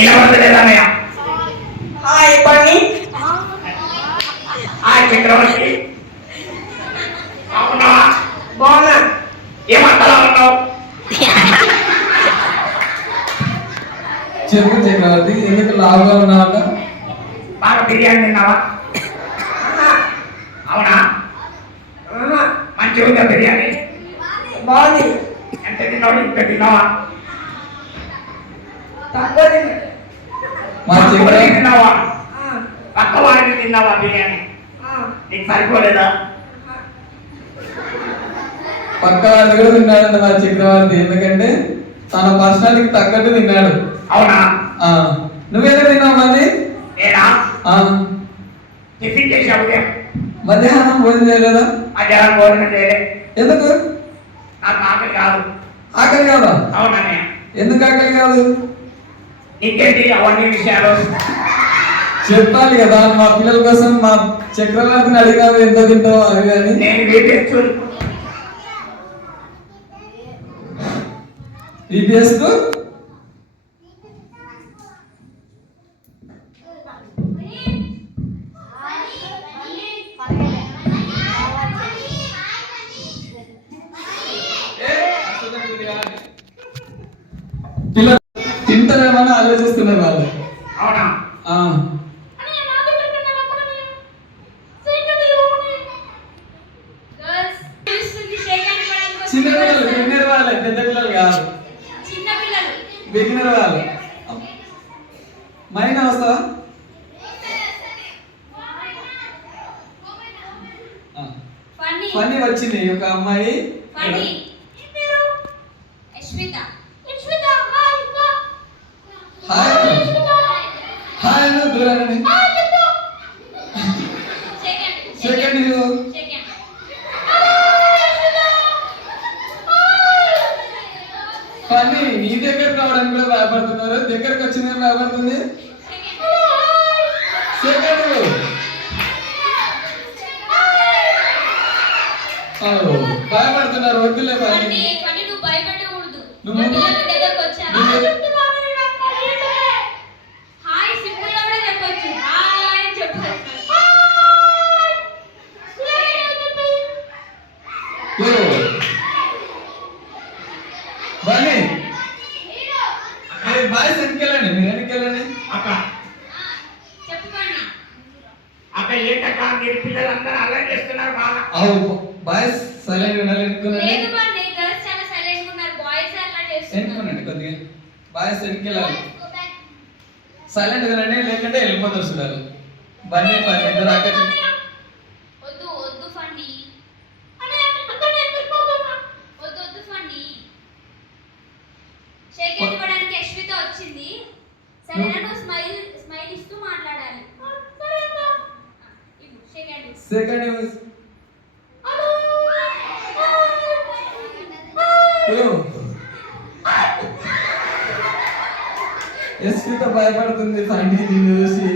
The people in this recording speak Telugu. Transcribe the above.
వినబడలేదన్నయ్య హాయ్ బన్నీ ఆ చక్రవర్తి. అవునా బాగున్నా. ఏమంతలా ఉన్నావు చెప్పు చక్రవర్తి ఎందుకు లావుగా ఉన్నావట? బాగా బిర్యానీ తిన్నావా? అవునా? మంచిగా ఉందా బిర్యానీ? బాగుంది. ఎంత తిన్నావు? ఇంత తిన్నావా? తక్కువ తిన్నా. మా పక్క చక్ర వాడికి తిన్నావా? పక్క వాడికి తిన్నావా బిర్యానీ? ఆ, నీకు సరిపోలేదా? పక్క వాళ్ళు కూడా తిన్నాడు మా చక్రవర్తి ఎందుకంటే తన పర్సనాలిటీకి తగ్గట్టు తిన్నాడు. అవునా? ఆ, నువ్వెక్కడ తిన్నావు మరి టిఫిన్ మధ్యాహ్నం భోజనం చేయలేదా? మధ్యాహ్నం భోజనం చేయలే. ఎందుకు? నాకు ఆకలి కాదు. ఆకలి కాదా? అవునన్నయ్య. ఎందుకు ఆకలి కాదు? నీకేంటి అవన్నీ విషయాలు? చెప్పాలి కదా మా పిల్లల కోసం మా చక్రవర్తిని అడిగినావు ఎంత తింటావు అది కానీ నేను వీపీఎస్ ఈపీఎస్ తింటారేమని ఆలోచిస్తున్నారు వాళ్ళు? అవునా? చిన్న పిల్లలు బిగినర్ వాళ్ళే పెద్ద పిల్లలు కాదు. బిగినర్ వాళ్ళు. మైనా వస్తావా ఆ, ఫన్నీ వచ్చింది ఒక అమ్మాయి. హాయ్ హాయ్ అను దూరాన్ని సెకండ్ ఇవ్వు. ఫన్నీ నీ దగ్గరకు రావడానికి కూడా భయపడుతున్నారు. దగ్గరకు వచ్చింది భయపడుతుంది? సెకండ్. ఓ, భయపడుతున్నారు వద్దులే ముందు- నువ్వు- హాయ్ సింపుల్గా కూడా చెప్పొచ్చు హాయ్ అని చెప్పాలి ఓ. బన్నీ ఏ బాయ్స్ వెనకెళ్ళండి మీరు వెనకెళ్ళండి అక్క చెప్పుకోండి అక్క ఏంటక్క మీరు పిల్లలందరూ అలా చేస్తున్నారు బాగా అవు బాయ్స్ సైలెంట్ ఉండాలి లేదు బండి గర్ల్స్ చాలా సైలెంట్గా ఉన్నారు. బాయ్స్ అలా చేస్తున్నారు. కొద్దిగా? బాయ్స్ వెనకెళ్ళాలి సైలెంట్ గానండి లేకుంటే వెళ్ళిపోతారు చూడాలి. బండి పని ఇద్దరు అక్క చెల్లి- వద్దు వద్దు ఫండి వద్దు వద్దు ఫండి షేక్ ఎత్తుకోవడానికి యశ్విత వచ్చింది. సరేనా నువ్వు స్మైల్ స్మైల్ ఇస్తూ మాట్లాడాలి. సెకండ్. ఓ. ఎస్పీతో భయపడుతుంది ఫండి నిన్ను చూసి